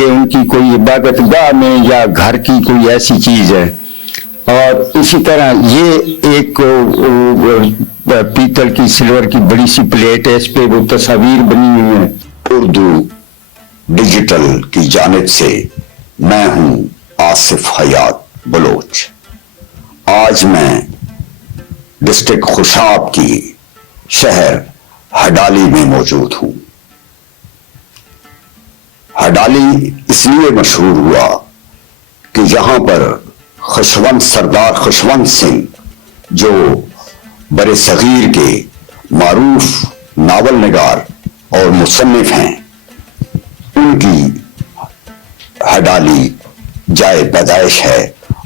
یہ ان کی کوئی عبادت گاہ میں یا گھر کی کوئی ایسی چیز ہے. اور اسی طرح یہ ایک پیتل کی سلور کی بڑی سی پلیٹ ہے, اس پہ وہ تصاویر بنی ہوئی ہیں. اردو ڈیجیٹل کی جانب سے میں ہوں آصف حیات بلوچ. آج میں ڈسٹرکٹ خوشاب کی شہر ہڈالی میں موجود ہوں. ہڈالی اس لیے مشہور ہوا کہ یہاں پر خشونت سردار خشونت سنگھ جو بر صغیر کے معروف ناول نگار اور مصنف ہیں, ان کی ہڈالی جائے پیدائش ہے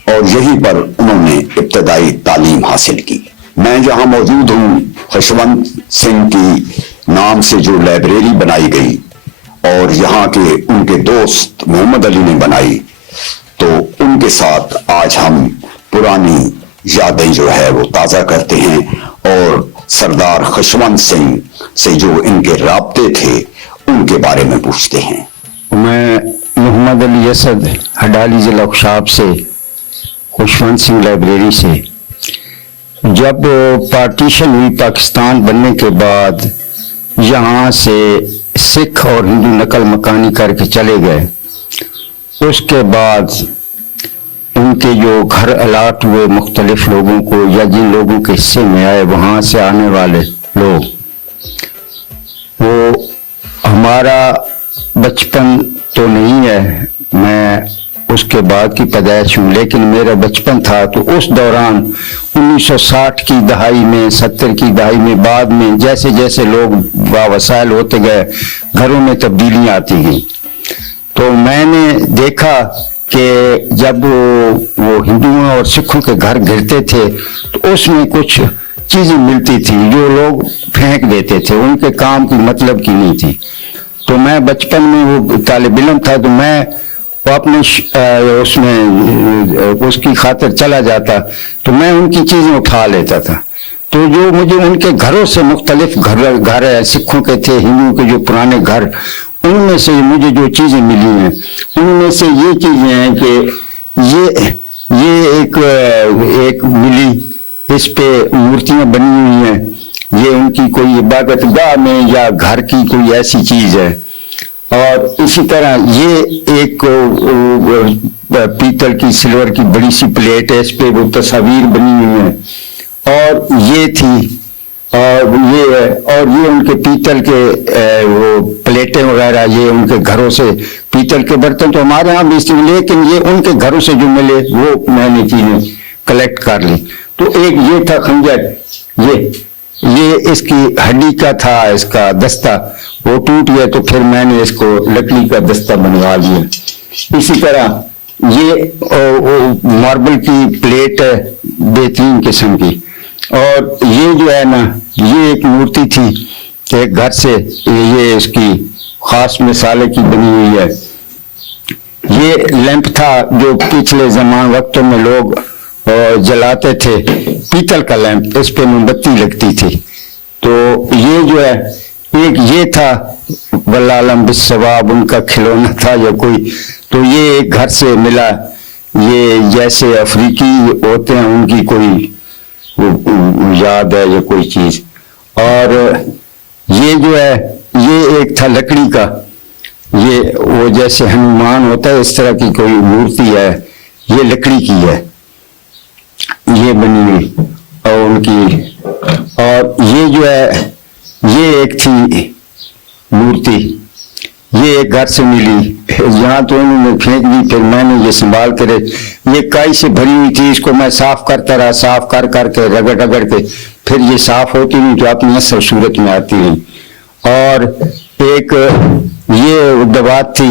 اور یہیں پر انہوں نے ابتدائی تعلیم حاصل کی. میں جہاں موجود ہوں, خشونت سنگھ کی نام سے جو لائبریری بنائی گئی اور یہاں کے ان کے دوست محمد علی نے بنائی, تو ان کے ساتھ آج ہم پرانی یادیں جو ہے وہ تازہ کرتے ہیں اور سردار خشونت سنگھ سے جو ان کے رابطے تھے ان کے بارے میں پوچھتے ہیں. میں محمد علی اسد ہڈالی ضلع خوشاب سے, خشونت سنگھ لائبریری سے. جب پارٹیشن ہوئی پاکستان بننے کے بعد یہاں سے سکھ اور ہندو نقل مکانی کر کے چلے گئے. اس کے بعد ان کے جو گھر الاٹ ہوئے مختلف لوگوں کو یا جن لوگوں کے حصے میں آئے, وہاں سے آنے والے لوگ, وہ ہمارا بچپن تو نہیں ہے, میں اس کے بعد کی پیدائش ہوں, لیکن میرا بچپن تھا تو اس دوران 1960 کی دہائی میں, 70 کی دہائی میں, بعد میں جیسے جیسے لوگ باوسائل ہوتے گئے گھروں میں تبدیلیاں آتی گئیں. تو میں نے دیکھا کہ جب وہ ہندوؤں اور سکھوں کے گھر گرتے تھے تو اس میں کچھ چیزیں ملتی تھی جو لوگ پھینک دیتے تھے, ان کے کام کی مطلب کی نہیں تھی. تو میں بچپن میں وہ طالب علم تھا تو میں اپنے اس میں اس کی خاطر چلا جاتا تو میں ان کی چیزیں اٹھا لیتا تھا. تو جو مجھے ان کے گھروں سے مختلف گھر سکھوں کے تھے, ہندوؤں کے جو پرانے گھر, ان میں سے مجھے جو چیزیں ملی ہیں ان میں سے یہ چیزیں ہیں کہ یہ ایک ملی, اس پہ مورتیاں بنی ہوئی ہیں, یہ ان کی کوئی عبادت گاہ میں یا گھر کی کوئی ایسی چیز ہے. اور اسی طرح یہ ایک پیتل کی سلور کی بڑی سی پلیٹ ہے, اس پہ وہ تصاویر بنی ہوئی ہیں. اور یہ تھی اور یہ ان کے پیتل کے وہ پلیٹیں وغیرہ, یہ ان کے گھروں سے پیتل کے برتن تو ہمارے یہاں بھی استعمال, لیکن یہ ان کے گھروں سے جو ملے وہ میں نے چیزیں کلیکٹ کر لی. تو ایک یہ تھا خنجر, یہ اس کی ہڈی کا تھا, اس کا دستہ وہ ٹوٹ گیا تو پھر میں نے اس کو لکڑی کا دستہ بنوا لیا. اسی طرح یہ ماربل کی پلیٹ ہے بہترین قسم کی. اور یہ جو ہے نا, یہ ایک مورتی تھی ایک گھر سے, یہ اس کی خاص مثالے کی بنی ہوئی ہے. یہ لیمپ تھا جو پچھلے زمان وقتوں میں لوگ جلاتے تھے, پیتل کا لیمپ, اس پہ موم بتی لگتی تھی. تو یہ جو ہے ایک یہ تھا واللہ عالم بالصواب, ان کا کھلونا تھا یا کوئی, تو یہ ایک گھر سے ملا. یہ جیسے افریقی ہوتے ہیں ان کی کوئی یاد ہے یا کوئی چیز. اور یہ جو ہے یہ ایک تھا لکڑی کا, یہ وہ جیسے ہنومان ہوتا ہے اس طرح کی کوئی مورتی ہے, یہ لکڑی کی ہے, یہ بنی ہوئی اور ان کی. اور یہ جو ہے یہ ایک تھی مورتی, یہ ایک گھر سے ملی, یہاں تو انہوں نے پھینک دی, پھر میں نے یہ سنبھال کر, یہ کائی سے بھری ہوئی تھی, اس کو میں صاف کرتا رہا, صاف کر کے رگڑ کے, پھر یہ صاف ہوتی نہیں تو اپنی اصل صورت میں آتی رہی. اور ایک یہ دوات تھی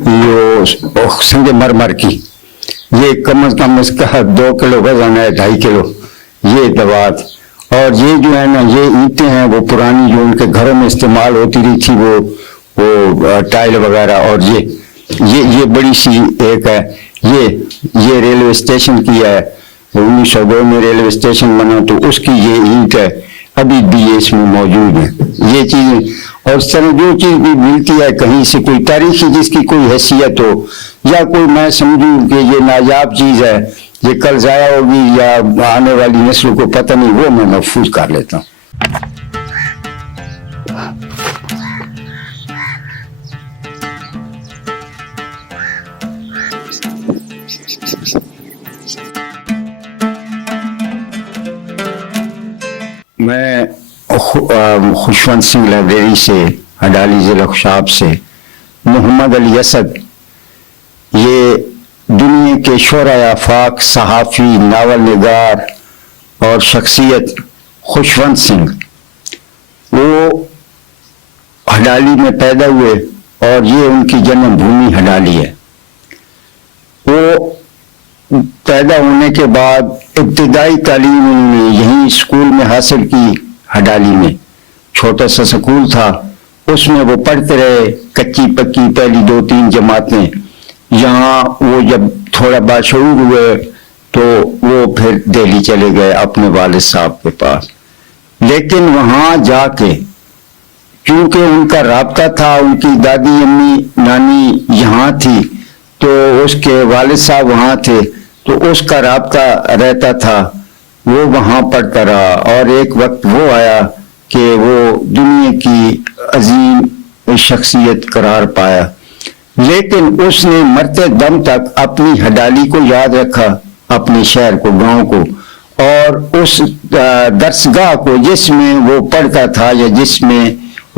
یہ سنگ مرمر کی, یہ کم از کم اس کا 2 کلو وزن ہے, 2.5 کلو یہ دوات. اور یہ جو ہے نا یہ اینٹیں ہیں وہ پرانی جو ان کے گھروں میں استعمال ہوتی رہی تھی, وہ ٹائل وغیرہ. اور یہ بڑی سی ایک ہے, یہ ریلوے اسٹیشن کی ہے, 1902 میں ریلوے اسٹیشن بنا تو اس کی یہ اینٹ ہے, ابھی بھی یہ اس میں موجود ہے یہ چیزیں. اور اس طرح جو چیز بھی ملتی ہے کہیں سے، کوئی تاریخی جس کی کوئی حیثیت ہو، یا کوئی میں سمجھوں کہ یہ نایاب چیز ہے، یہ کل ضائع ہوگی یا آنے والی نسلوں کو پتہ نہیں، وہ میں محفوظ کر لیتا ہوں۔ میں خوشونت سنگھ لائبریری سے، ہڈالی ضلع خوشاب سے، محمد علی اسد، یہ دنیا کے شعراء آفاق، صحافی، ناول نگار اور شخصیت خوشونت سنگھ، وہ ہڈالی میں پیدا ہوئے اور یہ ان کی جنم بھومی ہڈالی ہے۔ وہ پیدا ہونے کے بعد ابتدائی تعلیم انہوں نے یہیں اسکول میں حاصل کی، ہڈالی میں چھوٹا سا سکول تھا، اس میں وہ پڑھتے رہے، کچی پکی پہلی 2-3 جماعتیں۔ یہاں وہ جب تھوڑا باشعور ہوئے تو وہ پھر دہلی چلے گئے اپنے والد صاحب کے پاس، لیکن وہاں جا کے کیونکہ ان کا رابطہ تھا، ان کی دادی امی نانی یہاں تھی تو اس کے والد صاحب وہاں تھے تو اس کا رابطہ رہتا تھا، وہ وہاں پڑھتا رہا، اور ایک وقت وہ آیا کہ وہ دنیا کی عظیم شخصیت قرار پایا، لیکن اس نے مرتے دم تک اپنی ہڈالی کو یاد رکھا، اپنے شہر کو، گاؤں کو، اور اس درسگاہ کو جس میں وہ پڑھتا تھا یا جس میں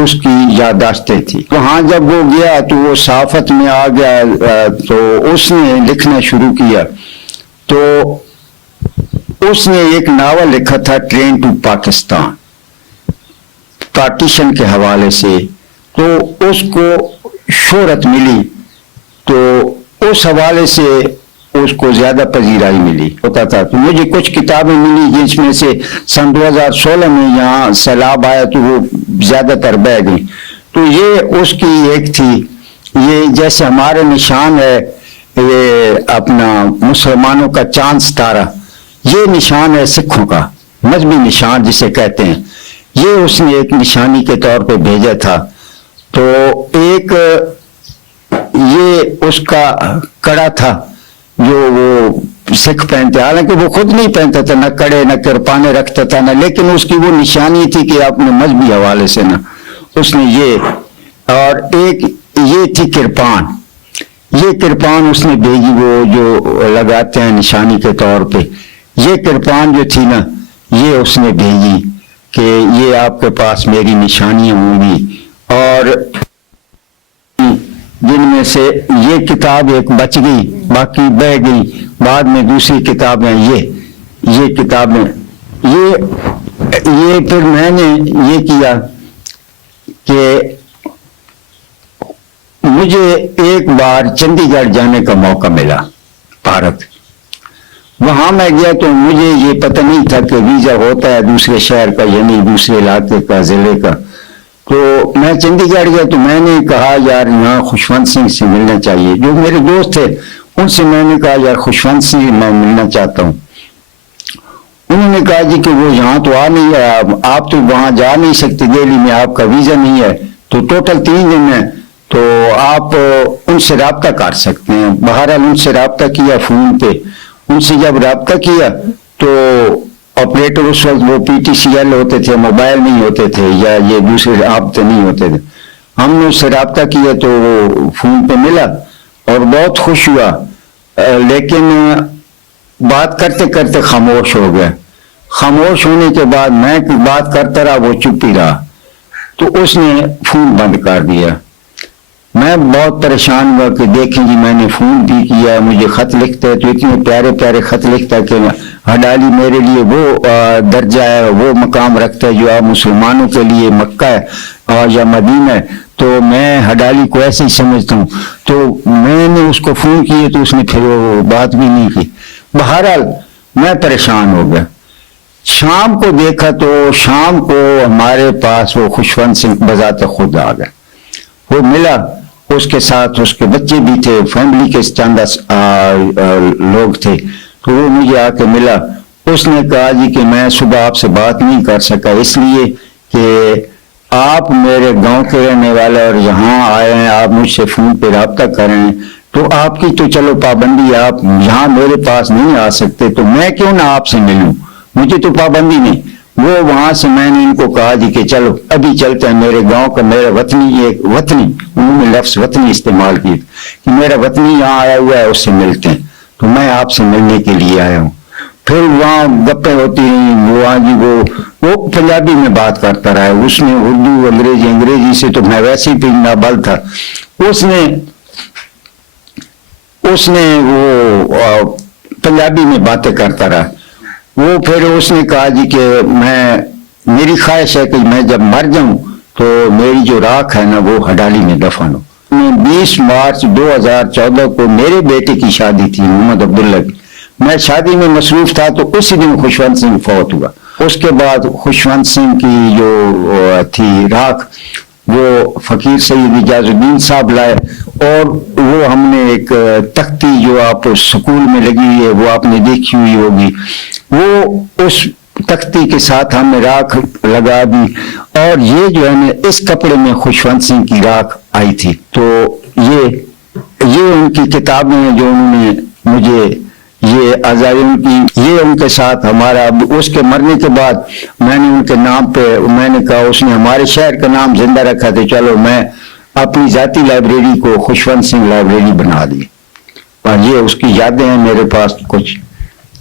اس کی یادداشتیں تھی۔ وہاں جب وہ گیا تو وہ صحافت میں آ گیا تو اس نے لکھنا شروع کیا، تو اس نے ایک ناول لکھا تھا ٹرین ٹو پاکستان، پارٹیشن کے حوالے سے، تو اس کو شہرت ملی، تو اس حوالے سے اس کو زیادہ پذیرائی ملی ہوتا تھا۔ تو مجھے کچھ کتابیں ملی جس میں سے سن 2016 میں یہاں سیلاب آیا تو وہ زیادہ تر بہ گئی، تو یہ اس کی ایک تھی۔ یہ جیسے ہمارے نشان ہے یہ اپنا مسلمانوں کا چاند ستارہ، یہ نشان ہے سکھوں کا، مذہبی نشان جسے کہتے ہیں، یہ اس نے ایک نشانی کے طور پہ بھیجا تھا۔ تو ایک یہ اس کا کڑا تھا جو وہ سکھ پہنتے، حالانکہ وہ خود نہیں پہنتا تھا، نہ کڑے نہ کرپانے رکھتا تھا نہ، لیکن اس کی وہ نشانی تھی کہ اپنے مذہبی حوالے سے نا اس نے یہ، اور ایک یہ تھی کرپان، یہ کرپان اس نے بھیجی، وہ جو لگاتے ہیں نشانی کے طور پہ، یہ کرپان جو تھی نا یہ اس نے بھیجی کہ یہ آپ کے پاس میری نشانیاں ہوں گی، اور جن میں سے یہ کتاب ایک بچ گئی، باقی بہ گئی، بعد میں دوسری کتابیں یہ کتابیں یہ پھر میں نے یہ کیا کہ مجھے ایک بار چندی گڑھ جانے کا موقع ملا بھارت، وہاں میں گیا تو مجھے یہ پتہ نہیں تھا کہ ویزا ہوتا ہے دوسرے شہر کا یعنی دوسرے علاقے کا، ضلع کا، تو میں چندی گڑھ گیا تو میں نے کہا یار یہاں خوشونت سنگھ سے ملنا چاہیے، جو میرے دوست تھے ان سے میں نے کہا یار خوشونت سنگھ میں ملنا چاہتا ہوں۔ انہوں نے کہا جی کہ وہ یہاں تو آ نہیں ہے، آپ تو وہاں جا نہیں سکتے، دہلی میں آپ کا ویزا نہیں ہے، تو ٹوٹل 3 دن ہے تو آپ ان سے رابطہ کر سکتے ہیں۔ بہرحال ان سے رابطہ کیا فون پہ، ان سے جب رابطہ کیا تو آپریٹر اس وقت وہ PTCL ہوتے تھے، موبائل نہیں ہوتے تھے یا یہ دوسرے رابطے نہیں ہوتے تھے، ہم نے اس سے رابطہ کیا تو وہ فون پہ ملا اور بہت خوش ہوا، لیکن بات کرتے کرتے خاموش ہو گیا۔ خاموش ہونے کے بعد میں بات کرتا رہا، وہ چپ ہی رہا، تو اس نے فون بند کر دیا۔ میں بہت پریشان ہوا کہ دیکھیں جی میں نے فون بھی کیا، مجھے خط لکھتا ہے تو اتنے پیارے پیارے خط لکھتا ہے کہ ہڈالی میرے لیے وہ درجہ ہے، وہ مقام رکھتا ہے جو آپ مسلمانوں کے لیے مکہ ہے یا مدینہ ہے، تو میں ہڈالی کو ایسے ہی سمجھتا ہوں۔ تو میں نے اس کو فون کیا تو اس نے پھر وہ بات بھی نہیں کی۔ بہرحال میں پریشان ہو گیا۔ شام کو دیکھا تو شام کو ہمارے پاس وہ خوشونت سنگھ بذات خود آ گئے، وہ ملا، اس کے ساتھ اس کے بچے بھی تھے، فیملی کے چند لوگ تھے، تو وہ مجھے آ کے ملا۔ اس نے کہا جی کہ میں صبح آپ سے بات نہیں کر سکا اس لیے کہ آپ میرے گاؤں کے رہنے والے اور یہاں آئے ہیں, آپ مجھ سے فون پہ رابطہ کر رہے ہیں, تو آپ کی تو چلو پابندی, آپ یہاں میرے پاس نہیں آ سکتے, تو میں کیوں نہ آپ سے ملوں, مجھے تو پابندی نہیں. وہ وہاں سے میں نے ان کو کہا جی کہ چلو ابھی چلتے ہیں, میرے گاؤں کا میرا وطنی, ایک وطنی, انہوں نے لفظ وطنی استعمال کیا کہ میرا وطنی یہاں آیا ہوا ہے, اس سے ملتے ہیں, تو میں آپ سے ملنے کے لیے آیا ہوں. پھر وہاں گپیں ہوتی رہیں, وہاں جی وہ پنجابی میں بات کرتا رہا, اس نے اردو انگریزی سے تو میں ویسے ہی نابل تھا. اس نے وہ پنجابی میں باتیں کرتا رہا. وہ پھر اس نے کہا جی کہ میری خواہش ہے کہ میں جب مر جاؤں تو میری جو راکھ ہے نا وہ ہڈالی میں دفن ہو. 20 مارچ 2014 کو میرے بیٹے کی شادی تھی, محمد عبداللہ کی. میں شادی میں مصروف تھا تو اسی دن خوشونت سنگھ فوت ہوا. اس کے بعد خوشونت سنگھ کی جو تھی راکھ وہ فقیر سید اجاز الدین صاحب لائے, اور وہ ہم نے ایک تختی جو آپ سکول میں لگی ہوئی ہے وہ آپ نے دیکھی ہوئی ہوگی, وہ اس تختی کے ساتھ ہم نے راکھ لگا دی. اور یہ جو ہے نا اس کپڑے میں خوشونت سنگھ کی راکھ آئی تھی. تو یہ ان کی کتابیں ہیں جو انہوں نے مجھے یہ آزادی ان کی, یہ ان کے ساتھ ہمارا. اس کے مرنے کے بعد میں نے ان کے نام پہ میں نے کہا, اس نے ہمارے شہر کا نام زندہ رکھا تھا, چلو میں اپنی ذاتی لائبریری کو خوشونت سنگھ لائبریری بنا دی, اور یہ اس کی یادیں ہیں میرے پاس کچھ.